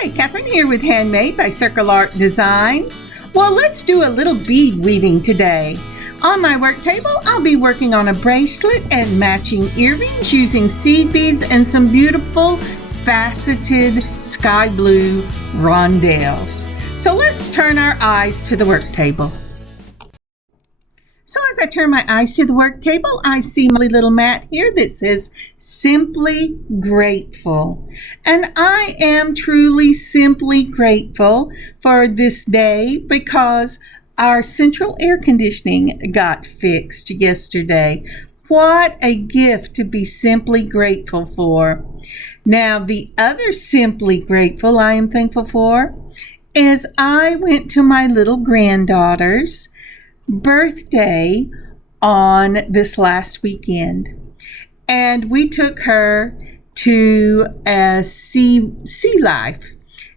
Hi, Kathryn here with Handmade by circleartdesigns. Well, let's do a little bead weaving today. On my work table, I'll be working on a bracelet and matching earrings using seed beads and some beautiful faceted sky blue rondelles. So let's turn our eyes to the work table. So as I turn my eyes to the work table, I see my little mat here that says Simply Grateful. And I am truly simply grateful for this day because our central air conditioning got fixed yesterday. What a gift to be simply grateful for. Now, the other simply grateful I am thankful for is I went to my little granddaughter's birthday on this last weekend, and we took her to a sea life,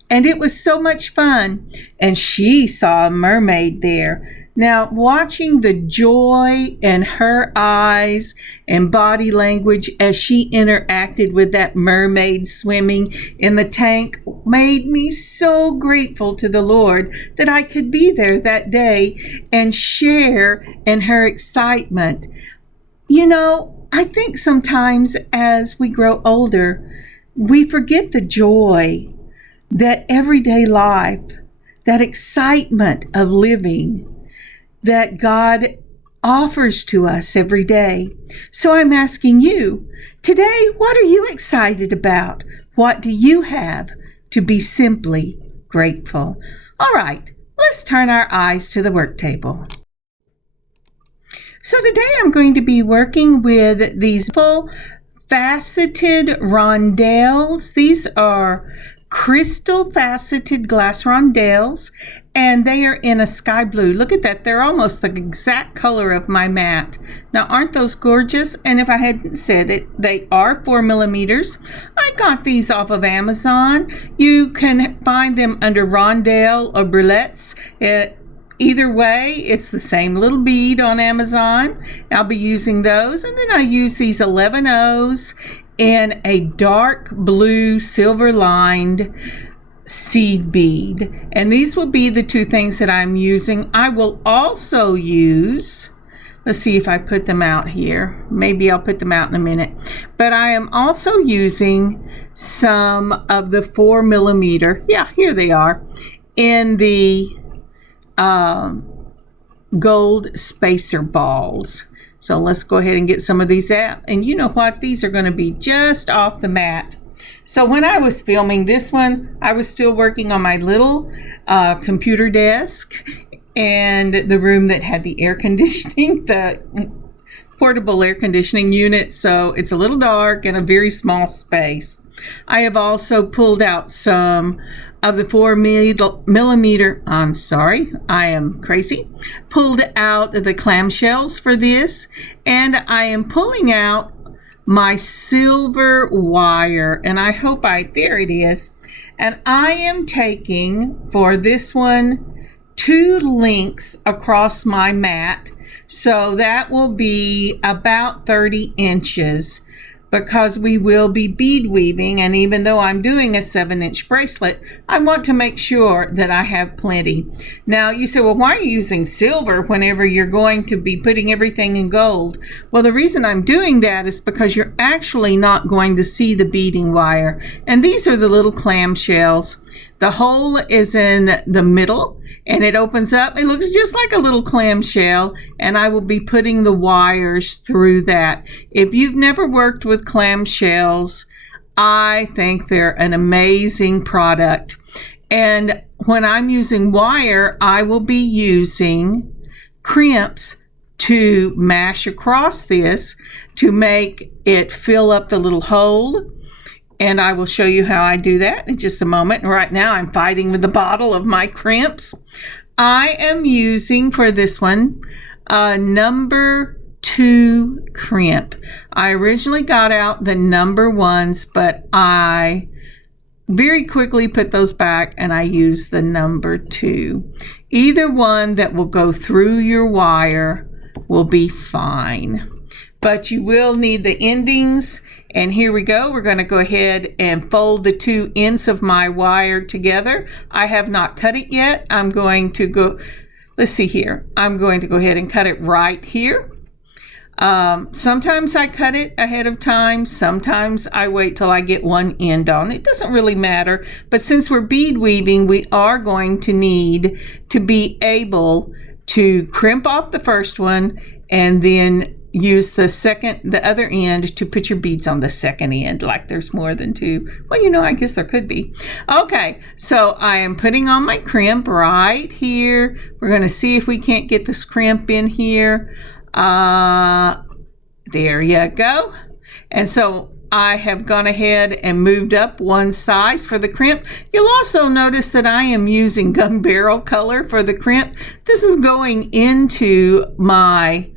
and it was so much fun. And she saw a mermaid there. Now, watching the joy in her eyes and body language as she interacted with that mermaid swimming in the tank made me so grateful to the Lord that I could be there that day and share in her excitement. You know, I think sometimes as we grow older, we forget the joy that everyday life, that excitement of living, that God offers to us every day. So I'm asking you, today, what are you excited about? What do you have to be simply grateful? All right, let's turn our eyes to the work table. So today I'm going to be working with these full faceted rondelles. These are crystal faceted glass rondelles, and they are in a sky blue. Look at that. They're almost the exact color of my mat. Now, aren't those gorgeous? And if I hadn't said it, they are 4 millimeters. I got these off of Amazon. You can find them under rondelle or brulettes. Either way, it's the same little bead on Amazon. I'll be using those. And then I use these 11 O's in a dark blue silver lined seed bead, and these will be the two things that I'm using. I will also use, let's see if I put them out here, maybe I'll put them out in a minute, but I am also using some of the 4 millimeter, here they are, in the gold spacer balls. So let's go ahead and get some of these out. And you know what? These are going to be just off the mat. So when I was filming this one, I was still working on my little computer desk and the room that had the air conditioning, the portable air conditioning unit. So it's a little dark and a very small space. I have also pulled out some of the 4 millimeter, I'm sorry, I am crazy, pulled out the clamshells for this, and I am pulling out my silver wire, and I hope there it is, and I am taking, for this one, 2 links across my mat, so that will be about 30 inches, because we will be bead weaving, and even though I'm doing a 7-inch bracelet, I want to make sure that I have plenty. Now, you say, well, why are you using silver whenever you're going to be putting everything in gold? Well, the reason I'm doing that is because you're actually not going to see the beading wire. And these are the little clamshells. The hole is in the middle, and it opens up. It looks just like a little clamshell, and I will be putting the wires through that. If you've never worked with clamshells, I think they're an amazing product. And when I'm using wire, I will be using crimps to mash across this to make it fill up the little hole. And I will show you how I do that in just a moment. Right now, I'm fighting with the bottle of my crimps. I am using, for this one, number 2 crimp. I originally got out the number 1s, but I very quickly put those back, and I use the number 2. Either one that will go through your wire will be fine. but you will need the endings. And here we go. We're going to go ahead and fold the two ends of my wire together. I have not cut it yet. I'm going to go, let's see here. I'm going to go ahead and cut it right here. Sometimes I cut it ahead of time. Sometimes I wait till I get one end on. It doesn't really matter. But since we're bead weaving, we are going to need to be able to crimp off the first one and then use the other end to put your beads on the second end, like there's more than two. Well, you know, I guess there could be. Okay, so I am putting on my crimp right here. We're going to see if we can't get this crimp in here. There you go. And so I have gone ahead and moved up one size for the crimp. You'll also notice that I am using gun barrel color for the crimp. This is going into my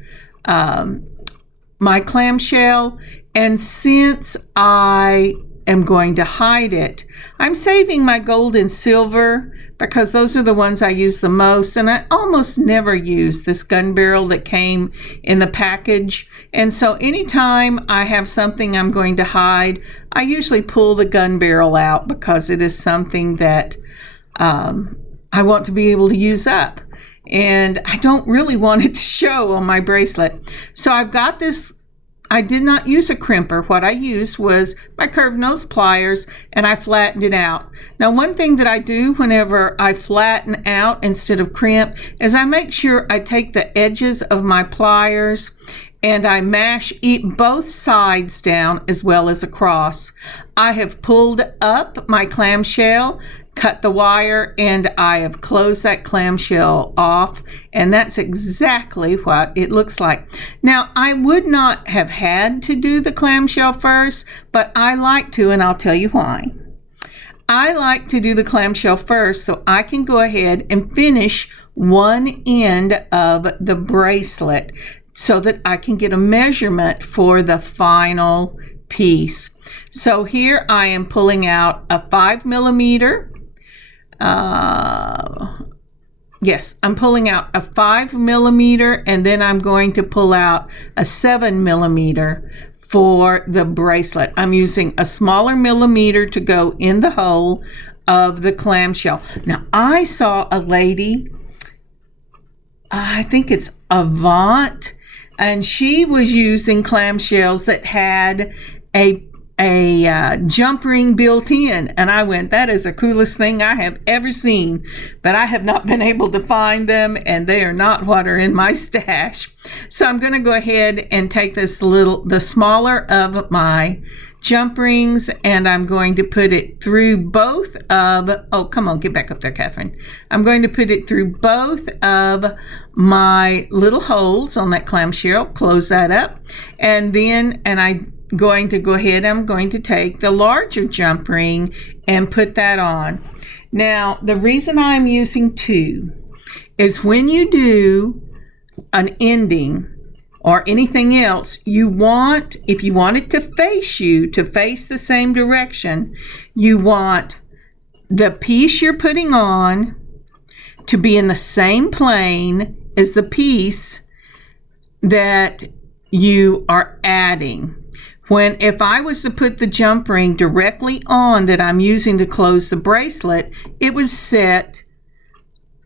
my clamshell, and since I am going to hide it, I'm saving my gold and silver because those are the ones I use the most, and I almost never use this gun barrel that came in the package. And so anytime I have something I'm going to hide, I usually pull the gun barrel out because it is something that I want to be able to use up. And I don't really want it to show on my bracelet. So I've got this. I did not use a crimper. What I used was my curved nose pliers, and I flattened it out. Now, one thing that I do whenever I flatten out instead of crimp is I make sure I take the edges of my pliers and I mash both sides down as well as across. I have pulled up my clamshell, cut the wire, and I have closed that clamshell off, and that's exactly what it looks like. Now, I would not have had to do the clamshell first, but I like to, and I'll tell you why. I like to do the clamshell first so I can go ahead and finish one end of the bracelet so that I can get a measurement for the final piece. So here I am pulling out a 5mm. Yes, I'm pulling out a 5mm, and then I'm going to pull out a 7mm for the bracelet. I'm using a smaller millimeter to go in the hole of the clamshell. Now, I saw a lady, I think it's Avant, and she was using clamshells that had a jump ring built in, and I went, that is the coolest thing I have ever seen, but I have not been able to find them, and they are not what are in my stash. So I'm going to go ahead and take the smaller of my jump rings, and I'm going to put it through both of, oh, come on, get back up there, Kathryn. I'm going to put it through both of my little holes on that clamshell, close that up, and I'm going to go ahead, I'm going to take the larger jump ring and put that on. Now, the reason I'm using two is when you do an ending or anything else, if you want it to face the same direction, you want the piece you're putting on to be in the same plane as the piece that you are adding. If I was to put the jump ring directly on that I'm using to close the bracelet, it would set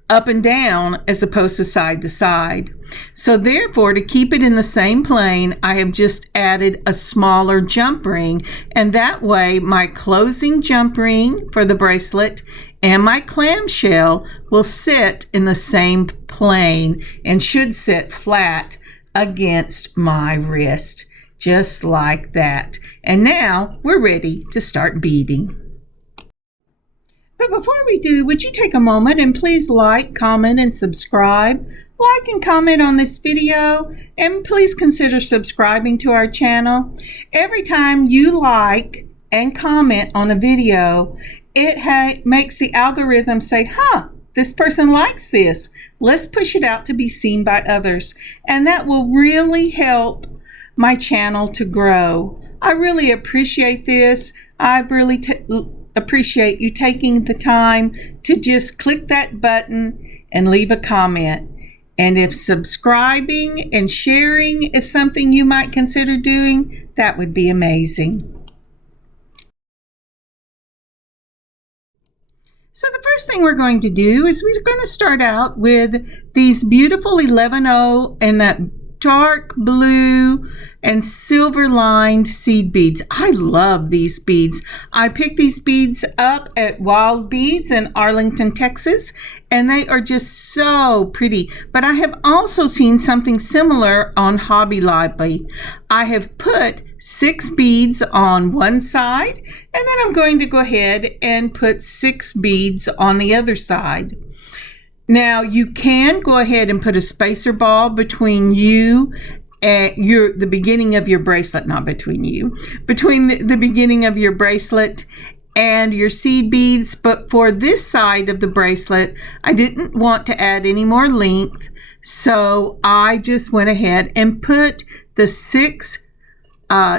up and down as opposed to side. So therefore, to keep it in the same plane, I have just added a smaller jump ring, and that way my closing jump ring for the bracelet and my clamshell will sit in the same plane and should sit flat against my wrist, just like that. And now we're ready to start beading. But before we do, would you take a moment and please like, comment, and subscribe? Like and comment on this video, and please consider subscribing to our channel. Every time you like and comment on a video, it makes the algorithm say, this person likes this. Let's push it out to be seen by others. And that will really help my channel to grow. I really appreciate this. I really appreciate you taking the time to just click that button and leave a comment. And if subscribing and sharing is something you might consider doing, that would be amazing. So the first thing we're going to do is we're going to start out with these beautiful 11-0 and that dark blue and silver lined seed beads. I love these beads. I picked these beads up at Wild Beads in Arlington, Texas, and they are just so pretty. But I have also seen something similar on Hobby Lobby. I have put 6 beads on one side, and then I'm going to go ahead and put 6 beads on the other side. Now you can go ahead and put a spacer ball between you and the beginning of your bracelet, not between you, between the beginning of your bracelet and your seed beads. But for this side of the bracelet, I didn't want to add any more length, so I just went ahead and put the 6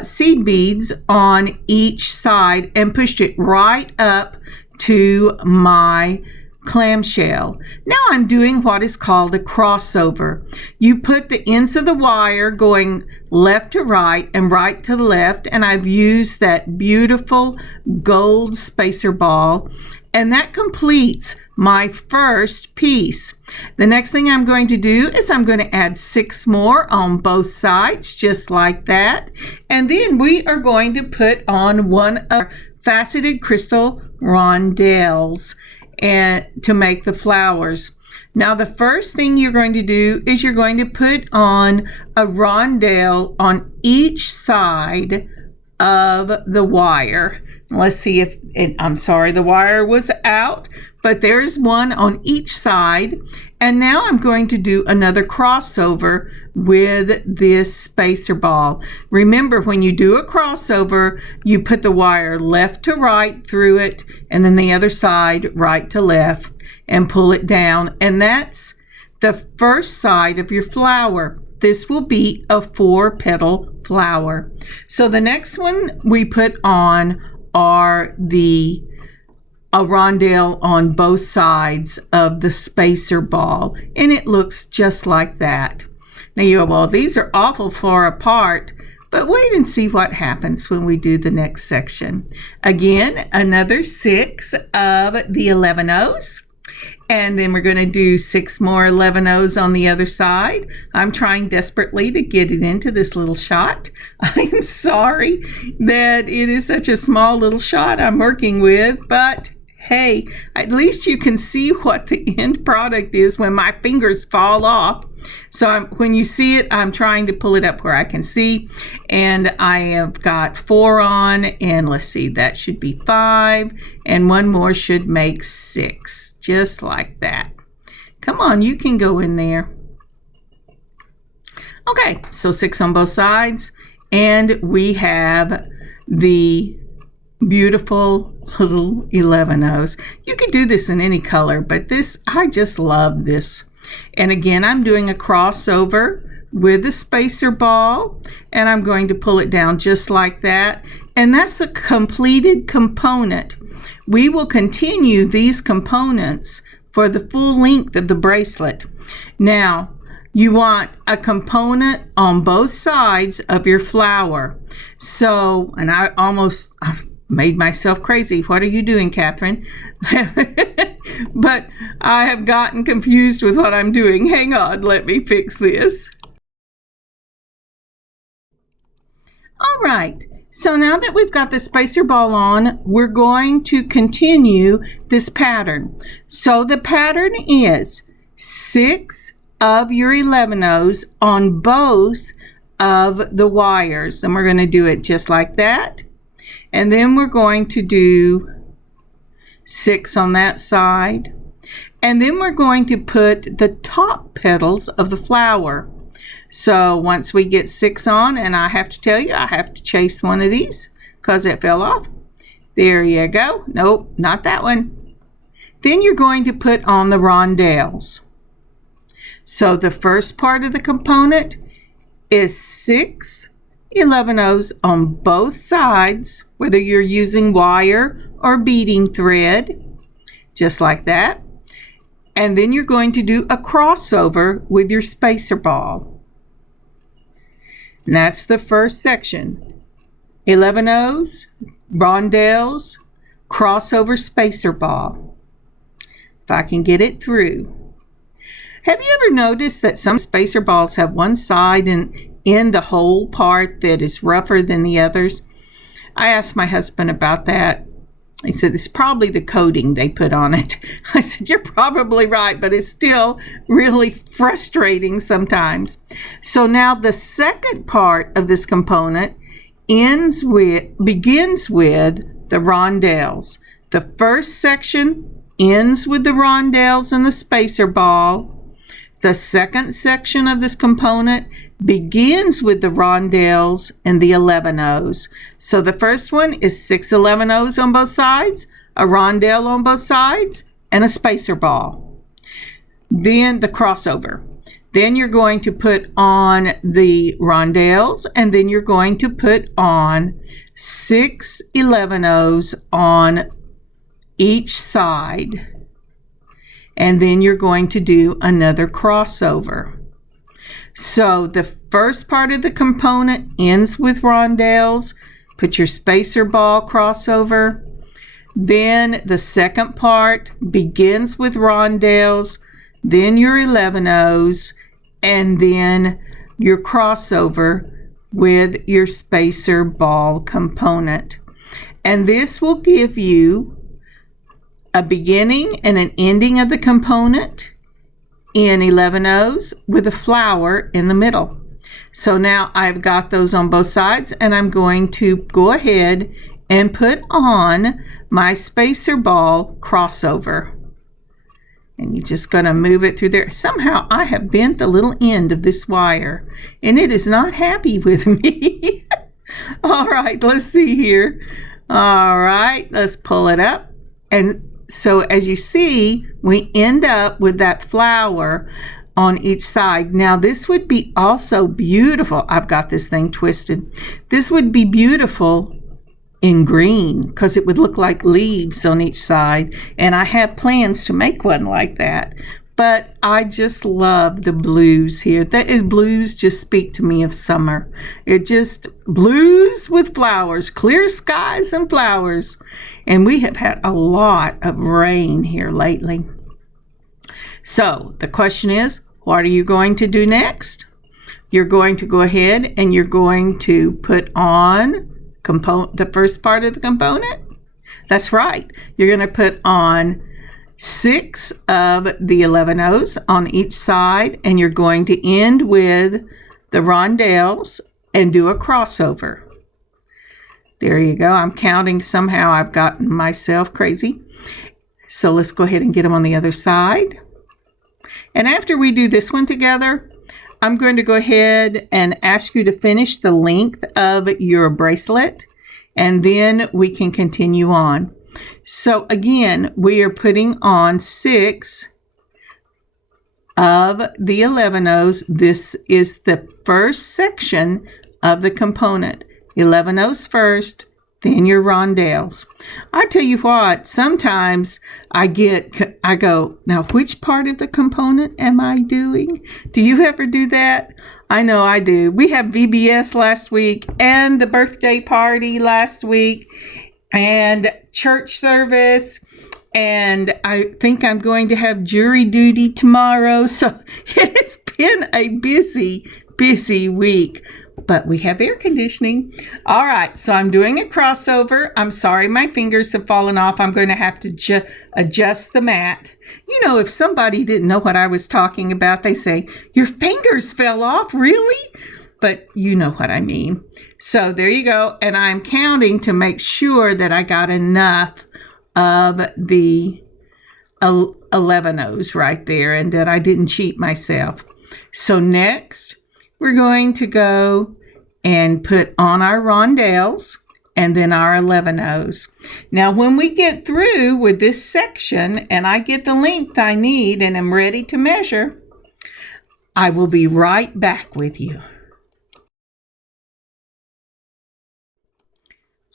seed beads on each side and pushed it right up to my clamshell. Now I'm doing what is called a crossover. You put the ends of the wire going left to right and right to left, and I've used that beautiful gold spacer ball, and that completes my first piece. The next thing I'm going to do is I'm going to add 6 more on both sides, just like that, and then we are going to put on one of our faceted crystal rondelles and to make the flowers. Now the first thing you're going to do is you're going to put on a rondelle on each side of the wire. Let's see if, I'm sorry, the wire was out, but there's one on each side. And now I'm going to do another crossover with this spacer ball. Remember, when you do a crossover, you put the wire left to right through it, and then the other side right to left, and pull it down. And that's the first side of your flower. This will be a 4-petal flower. So the next one we put on are a rondelle on both sides of the spacer ball, and it looks just like that. Now you go, well, these are awful far apart, but wait and see what happens when we do the next section. Again, another 6 of the 11-0s. And then we're going to do 6 more 11-0s on the other side. I'm trying desperately to get it into this little shot. I'm sorry that it is such a small little shot I'm working with, but hey, at least you can see what the end product is when my fingers fall off. So when you see it, I'm trying to pull it up where I can see. And I have got 4 on, and let's see, that should be 5. And one more should make 6, just like that. Come on, you can go in there. Okay, so 6 on both sides. And we have the beautiful little 11-0s. You could do this in any color, but this, I just love this. And again, I'm doing a crossover with the spacer ball, and I'm going to pull it down just like that. And that's the completed component. We will continue these components for the full length of the bracelet. Now, you want a component on both sides of your flower. So, and I've made myself crazy. What are you doing, Kathryn? But I have gotten confused with what I'm doing. Hang on, let me fix this. All right, so now that we've got the spacer ball on, we're going to continue this pattern. So the pattern is 6 of your 11-0s on both of the wires, and we're going to do it just like that. And then we're going to do 6 on that side. And then we're going to put the top petals of the flower. So once we get 6 on, and I have to tell you, I have to chase one of these because it fell off. There you go. Nope, not that one. Then you're going to put on the rondelles. So the first part of the component is 6 11-0s on both sides, whether you're using wire or beading thread, just like that. And then you're going to do a crossover with your spacer ball. And that's the first section. 11 O's, rondelles, crossover spacer ball. If I can get it through. Have you ever noticed that some spacer balls have one side and in the whole part that is rougher than the others? I asked my husband about that. He said it's probably the coating they put on it. I said, you're probably right, but it's still really frustrating sometimes. So now the second part of this component begins with the rondelles. The first section ends with the rondelles and the spacer ball. The second section of this component begins with the rondelles and the 11 O's. So the first one is 6 11 O's on both sides, a rondelle on both sides, and a spacer ball. Then the crossover. Then you're going to put on the rondelles, and then you're going to put on 6 11 O's on each side. And then you're going to do another crossover. So the first part of the component ends with rondelles. Put your spacer ball crossover. Then the second part begins with rondelles, then your 11 O's, and then your crossover with your spacer ball component. And this will give you a beginning and an ending of the component in 11 O's with a flower in the middle. So now I've got those on both sides, and I'm going to go ahead and put on my spacer ball crossover. And you're just going to move it through there. Somehow I have bent the little end of this wire, and it is not happy with me. All right, let's see here. All right, let's pull it up. And so as you see, we end up with that flower on each side. Now this would be also beautiful. I've got this thing twisted. This would be beautiful in green because it would look like leaves on each side. And I have plans to make one like that. But I just love the blues here. Blues just speak to me of summer. It just blues with flowers, clear skies and flowers. And we have had a lot of rain here lately. So the question is, what are you going to do next? You're going to go ahead and you're going to put on the first part of the component. That's right. You're going to put on 6 of the 11 O's on each side, and you're going to end with the rondelles and do a crossover. There you go. I'm counting. Somehow I've gotten myself crazy. So let's go ahead and get them on the other side. And after we do this one together, I'm going to go ahead and ask you to finish the length of your bracelet, and then we can continue on. So again, we are putting on 6 of the 11 O's. This is the first section of the component. 11 O's first, then your rondelles. I tell you what, sometimes I go, now which part of the component am I doing? Do you ever do that? I know I do. We had VBS last week and the birthday party last week and church service, and I think I'm going to have jury duty tomorrow. So it has been a busy week. But we have air conditioning. All right, so I'm doing a crossover. I'm sorry my fingers have fallen off. I'm going to have to adjust the mat. You know, if somebody didn't know what I was talking about, they say, your fingers fell off, really? But you know what I mean. So there you go. And I'm counting to make sure that I got enough of the 11 O's right there and that I didn't cheat myself. So next, we're going to go and put on our rondelles and then our 11 O's. Now, when we get through with this section and I get the length I need and I'm ready to measure, I will be right back with you.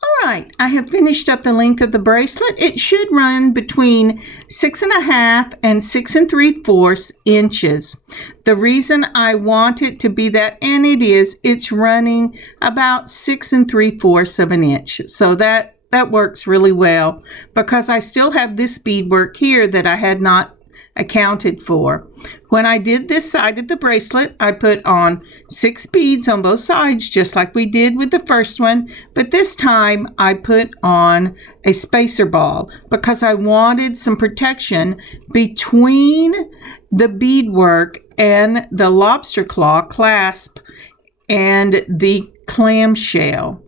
All right, I have finished up the length of the bracelet. It should run between 6.5 and 6 3/4 inches. The reason I want it to be that, and it's running about 6 3/4 of an inch. So that works really well because I still have this beadwork here that I had not accounted for. When I did this side of the bracelet, I put on 6 beads on both sides, just like we did with the first one, but this time I put on a spacer ball because I wanted some protection between the beadwork and the lobster claw clasp and the clamshell.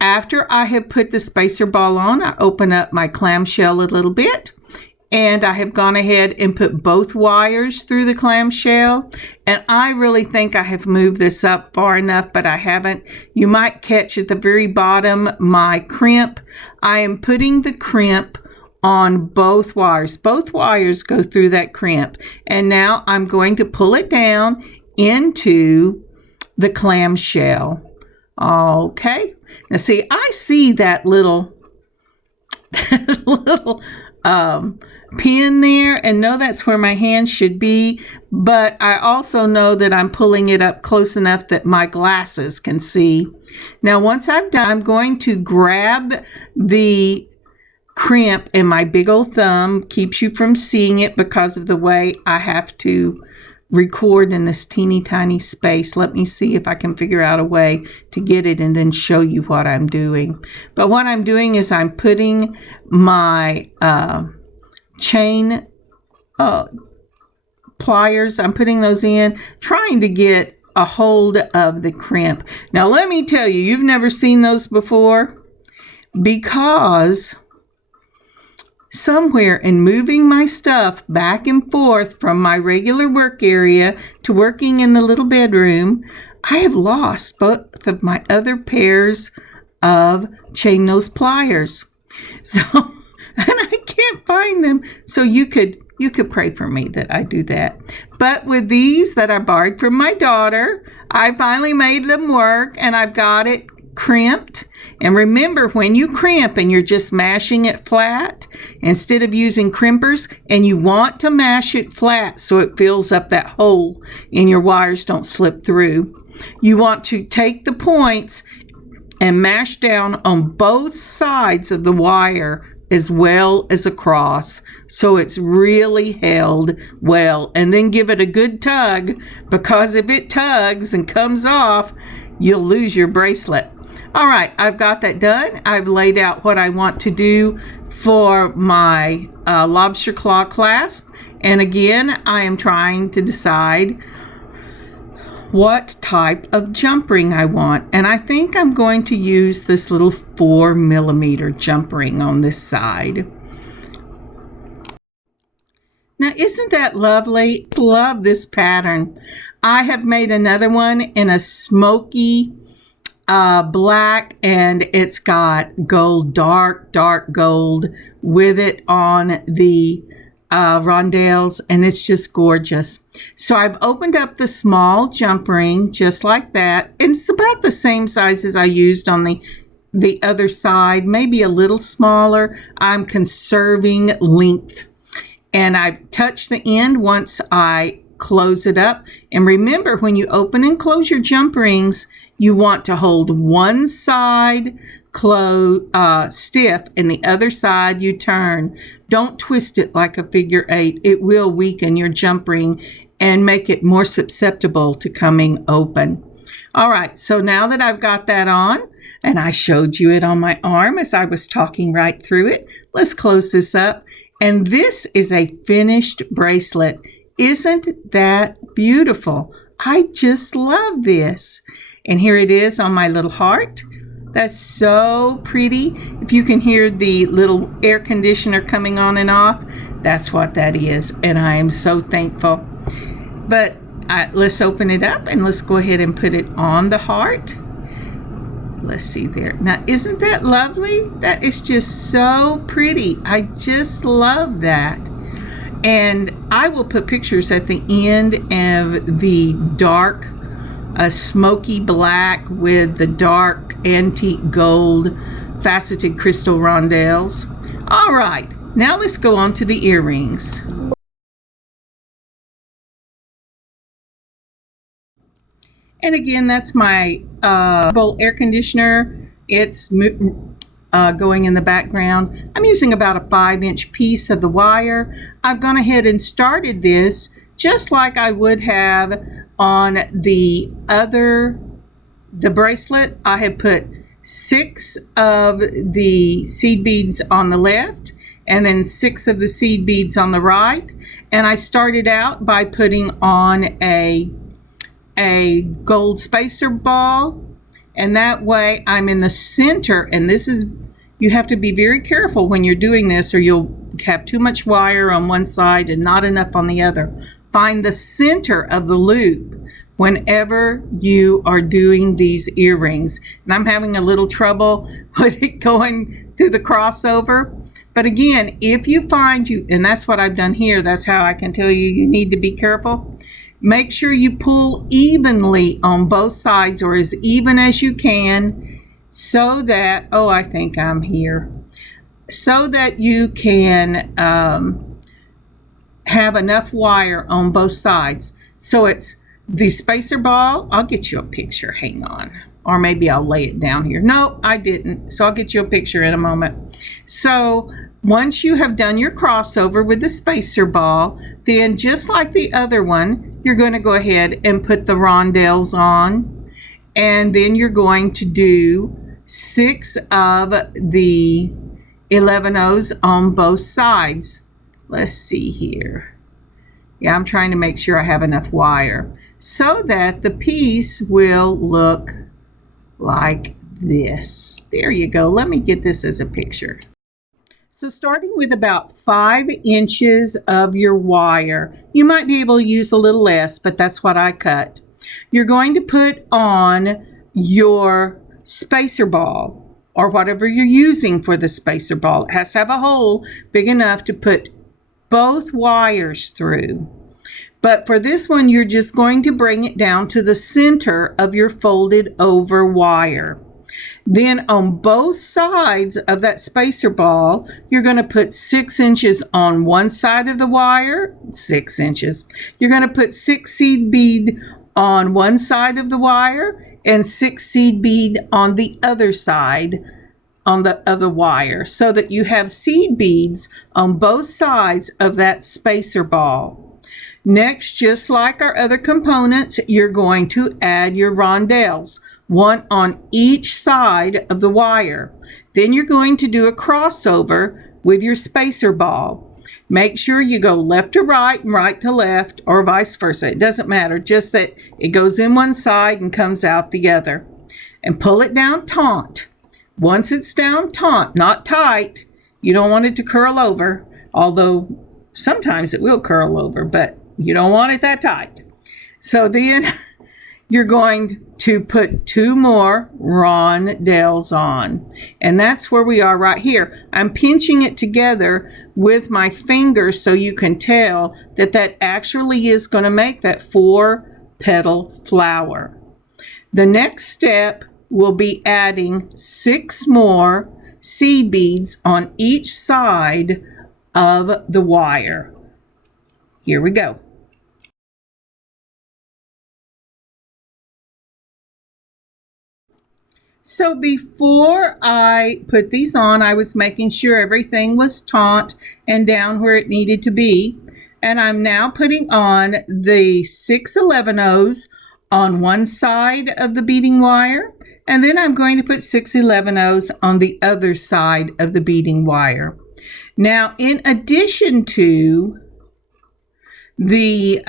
After I have put the spacer ball on, I open up my clamshell a little bit. And I have gone ahead and put both wires through the clamshell. And I really think I have moved this up far enough, but I haven't. You might catch at the very bottom my crimp. I am putting the crimp on both wires. Both wires go through that crimp. And now I'm going to pull it down into the clamshell. Okay. Now see, I see that little pin there and know that's where my hand should be, but I also know that I'm pulling it up close enough that my glasses can see. Now once I've done, I'm going to grab the crimp, and my big old thumb keeps you from seeing it because of the way I have to record in this teeny tiny space. Let me see if I can figure out a way to get it and then show you what I'm doing. But what I'm doing is I'm putting my chain pliers, I'm putting those in, trying to get a hold of the crimp. Now let me tell you, you've never seen those before, because somewhere in moving my stuff back and forth from my regular work area to working in the little bedroom, I have lost both of my other pairs of chain nose pliers. So, and I can't find them. So you could pray for me that I do that. But with these that I borrowed from my daughter, I finally made them work, and I've got it crimped. And remember, when you crimp and you're just mashing it flat instead of using crimpers, and you want to mash it flat so it fills up that hole and your wires don't slip through, you want to take the points and mash down on both sides of the wire as well as across, so it's really held well, and then give it a good tug, because if it tugs and comes off, you'll lose your bracelet. All right, I've got that done. I've laid out what I want to do for my lobster claw clasp, and again, I am trying to decide what type of jump ring I want, and I think I'm going to use this little 4mm jump ring on this side. Now isn't that lovely? I love this pattern. I have made another one in a smoky black, and it's got gold, dark gold with it on the rondelles, and it's just gorgeous. So I've opened up the small jump ring just like that, and it's about the same size as I used on the other side, maybe a little smaller. I'm conserving length, and I've touched the end once I close it up. And remember, when you open and close your jump rings, you want to hold one side stiff and the other side you turn. Don't twist it like a figure 8. It will weaken your jump ring and make it more susceptible to coming open. All right, so now that I've got that on, and I showed you it on my arm as I was talking right through it, let's close this up. And this is a finished bracelet. Isn't that beautiful? I just love this. And here it is on my little heart. That's so pretty. If you can hear the little air conditioner coming on and off, that's what that is. And I am so thankful. But let's open it up and let's go ahead and put it on the heart. Let's see there. Now, isn't that lovely? That is just so pretty. I just love that. And I will put pictures at the end of the dark smoky black with the dark antique gold faceted crystal rondelles. All right, now let's go on to the earrings. And again, that's my air conditioner. It's going in the background. I'm using about a 5-inch piece of the wire. I've gone ahead and started this just like I would have on the bracelet. I have put 6 of the seed beads on the left and then 6 of the seed beads on the right. And I started out by putting on a gold spacer ball, and that way I'm in the center. And this is, you have to be very careful when you're doing this or you'll have too much wire on one side and not enough on the other. Find the center of the loop whenever you are doing these earrings. And I'm having a little trouble with it going through the crossover. But again, if you find and that's what I've done here, that's how I can tell you need to be careful. Make sure you pull evenly on both sides, or as even as you can, so that, oh, I think I'm here, so that you can have enough wire on both sides. So it's the spacer ball. I'll get you a picture, hang on. Or maybe I'll lay it down here. No, I didn't. So I'll get you a picture in a moment. So once you have done your crossover with the spacer ball, then just like the other one, you're going to go ahead and put the rondelles on. And then you're going to do 6 of the 11/0s on both sides. Let's see here. Yeah, I'm trying to make sure I have enough wire so that the piece will look like this. There you go. Let me get this as a picture. So starting with about 5 inches of your wire, you might be able to use a little less, but that's what I cut. You're going to put on your spacer ball or whatever you're using for the spacer ball. It has to have a hole big enough to put both wires through. But for this one, you're just going to bring it down to the center of your folded over wire. Then on both sides of that spacer ball, you're going to put 6 inches on one side of the wire, 6 inches. You're going to put 6 seed bead on one side of the wire and 6 seed bead on the other side of the wire, so that you have seed beads on both sides of that spacer ball. Next, just like our other components, you're going to add your rondelles, one on each side of the wire. Then you're going to do a crossover with your spacer ball. Make sure you go left to right and right to left, or vice versa. It doesn't matter, just that it goes in one side and comes out the other. And pull it down taut. Once it's down taut, not tight, you don't want it to curl over, although sometimes it will curl over, but you don't want it that tight. So then you're going to put 2 more rondelles on. And that's where we are right here. I'm pinching it together with my finger so you can tell that that actually is going to make that 4-petal flower. The next step will be adding 6 more seed beads on each side of the wire. Here we go. So before I put these on, I was making sure everything was taut and down where it needed to be. And I'm now putting on the 6 11/0s on one side of the beading wire. And then I'm going to put 6 11/0s on the other side of the beading wire. Now, in addition to the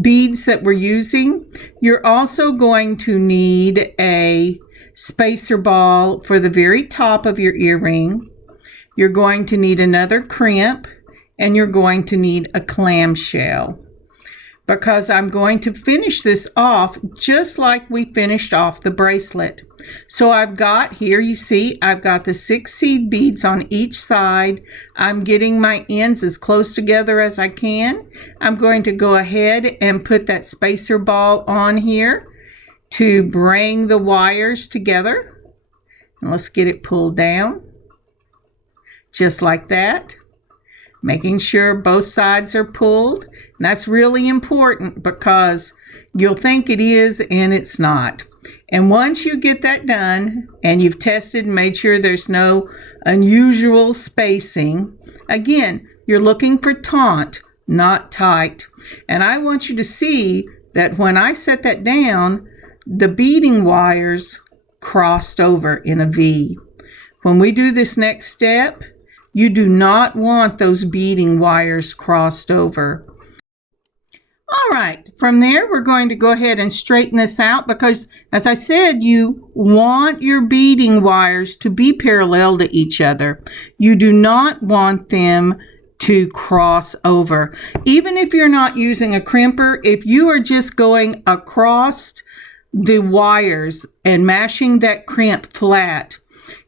beads that we're using, you're also going to need a spacer ball for the very top of your earring. You're going to need another crimp, and you're going to need a clamshell, because I'm going to finish this off just like we finished off the bracelet. So I've got here, you see, I've got the 6 seed beads on each side. I'm getting my ends as close together as I can. I'm going to go ahead and put that spacer ball on here to bring the wires together. And let's get it pulled down, just like that. Making sure both sides are pulled. And that's really important because you'll think it is and it's not. And once you get that done and you've tested and made sure there's no unusual spacing, again, you're looking for taut, not tight. And I want you to see that when I set that down, the beading wires crossed over in a V. When we do this next step, you do not want those beading wires crossed over. All right, from there, we're going to go ahead and straighten this out because, as I said, you want your beading wires to be parallel to each other. You do not want them to cross over. Even if you're not using a crimper, if you are just going across the wires and mashing that crimp flat,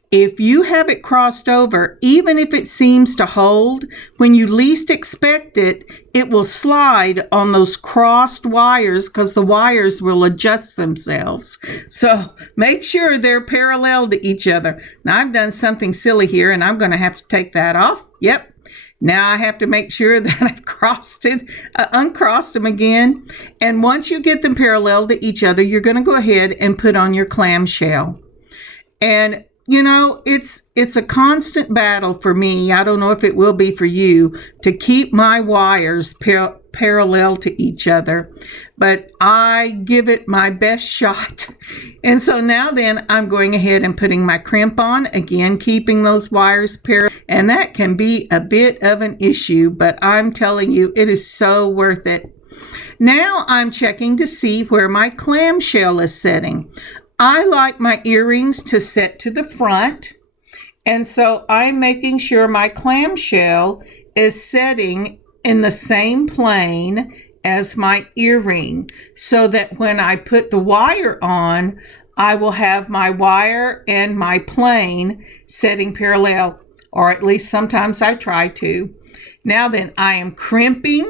if you have it crossed over, even if it seems to hold, when you least expect it, it will slide on those crossed wires because the wires will adjust themselves. So make sure they're parallel to each other. Now I've done something silly here and I'm going to have to take that off. Yep. Now I have to make sure that I've uncrossed them again. And once you get them parallel to each other, you're going to go ahead and put on your clamshell. And you know, it's a constant battle for me. I don't know if it will be for you to keep my wires parallel to each other, but I give it my best shot. And so now then I'm going ahead and putting my crimp on, again, keeping those wires parallel. And that can be a bit of an issue, but I'm telling you, it is so worth it. Now I'm checking to see where my clamshell is setting. I like my earrings to set to the front, and so I'm making sure my clamshell is setting in the same plane as my earring so that when I put the wire on, I will have my wire and my plane setting parallel, or at least sometimes I try to. Now then, I am crimping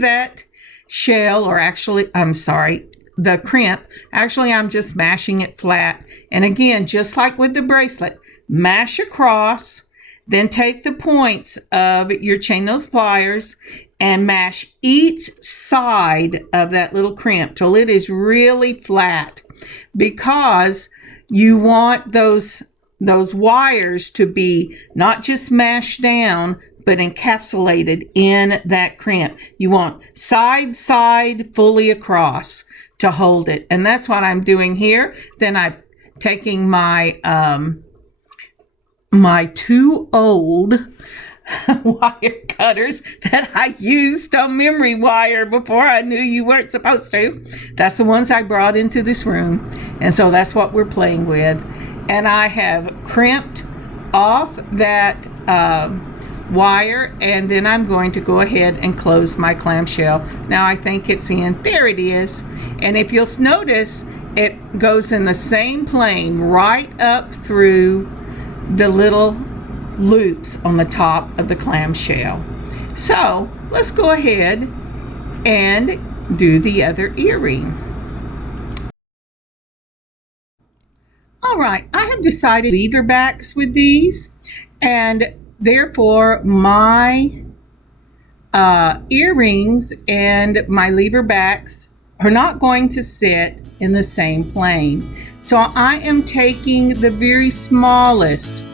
that shell, or actually, I'm sorry, the crimp. Actually, I'm just mashing it flat. And again, just like with the bracelet, mash across, then take the points of your chain nose pliers and mash each side of that little crimp till it is really flat, because you want those wires to be not just mashed down, but encapsulated in that crimp. You want side fully across to hold it. And that's what I'm doing here. Then I'm taking my my two old wire cutters that I used on memory wire before I knew you weren't supposed to. That's the ones I brought into this room. And so that's what we're playing with. And I have crimped off that wire, and then I'm going to go ahead and close my clamshell. Now I think it's in. There it is. And if you'll notice, it goes in the same plane right up through the little loops on the top of the clamshell. So let's go ahead and do the other earring. All right, I have decided lever backs with these, and therefore my earrings and my lever backs are not going to sit in the same plane. So I am taking the very smallest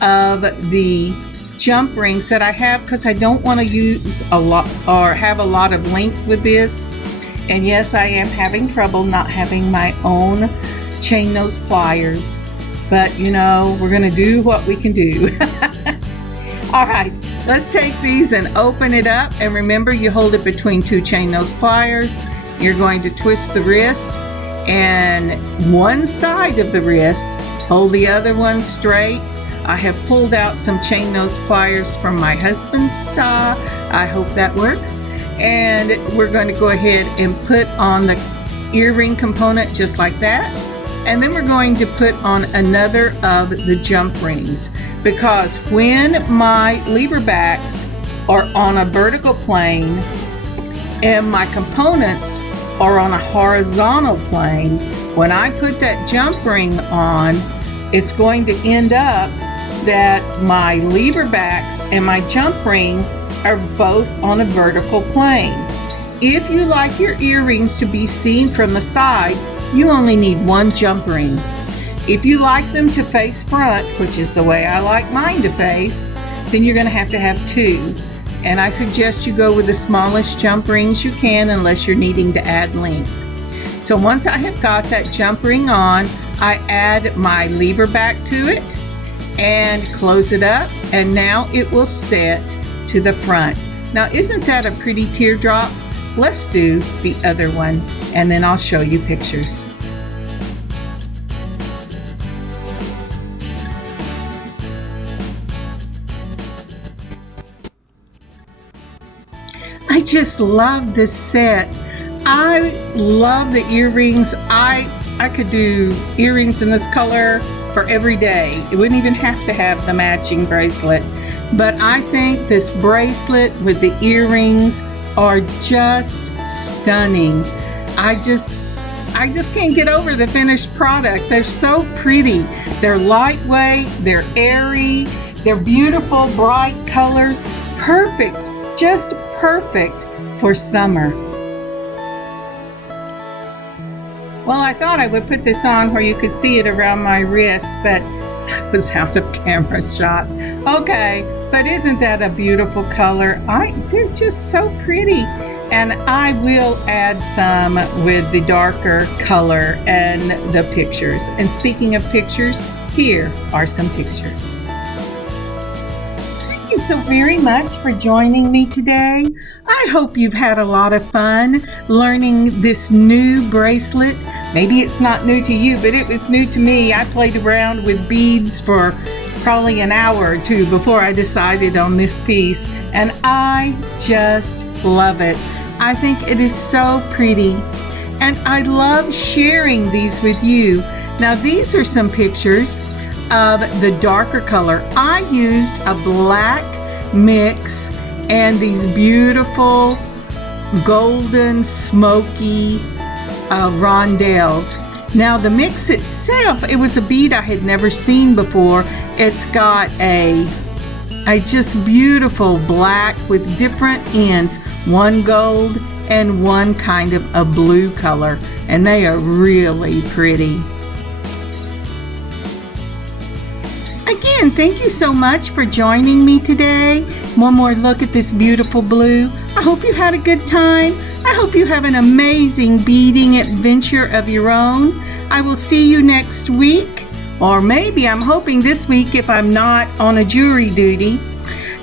of the jump rings that I have, because I don't want to use a lot or have a lot of length with this. And yes, I am having trouble not having my own chain nose pliers, but you know, we're going to do what we can do. All right, let's take these and open it up. And remember, you hold it between two chain nose pliers. You're going to twist the wrist, and one side of the wrist, hold the other one straight. I have pulled out some chain nose pliers from my husband's style. I hope that works. And we're going to go ahead and put on the earring component just like that. And then we're going to put on another of the jump rings, because when my lever backs are on a vertical plane and my components are on a horizontal plane, when I put that jump ring on, it's going to end up that my lever backs and my jump ring are both on a vertical plane. If you like your earrings to be seen from the side, you only need one jump ring. If you like them to face front, which is the way I like mine to face, then you're going to have two. And I suggest you go with the smallest jump rings you can unless you're needing to add length. So once I have got that jump ring on, I add my lever back to it and close it up, and now it will set to the front. Now isn't that a pretty teardrop? Let's do the other one and then I'll show you pictures. I just love this set. I love the earrings. I could do earrings in this color for every day. It wouldn't even have to have the matching bracelet. But I think this bracelet with the earrings are just stunning. I just can't get over the finished product. They're so pretty. They're lightweight, they're airy, they're beautiful, bright colors. Perfect, just perfect for summer. Well, I thought I would put this on where you could see it around my wrist, but I was out of camera shot. Okay, but isn't that a beautiful color? They're just so pretty. And I will add some with the darker color and the pictures. And speaking of pictures, here are some pictures. Thank you so very much for joining me today. I hope you've had a lot of fun learning this new bracelet. Maybe it's not new to you, but it was new to me. I played around with beads for probably an hour or two before I decided on this piece, and I just love it. I think it is so pretty, and I love sharing these with you. Now these are some pictures of the darker color. I used a black mix and these beautiful golden smoky rondelles. Now the mix itself, it was a bead I had never seen before. It's got a just beautiful black with different ends, one gold and one kind of a blue color, and they are really pretty. Again, thank you so much for joining me today. One more look at this beautiful blue. I hope you had a good time. I hope you have an amazing beading adventure of your own. I will see you next week, or maybe I'm hoping this week if I'm not on a jury duty.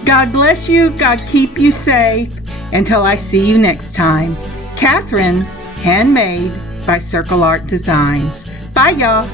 God bless you. God keep you safe. Until I see you next time. Kathryn, Handmade by Circle Art Designs. Bye, y'all.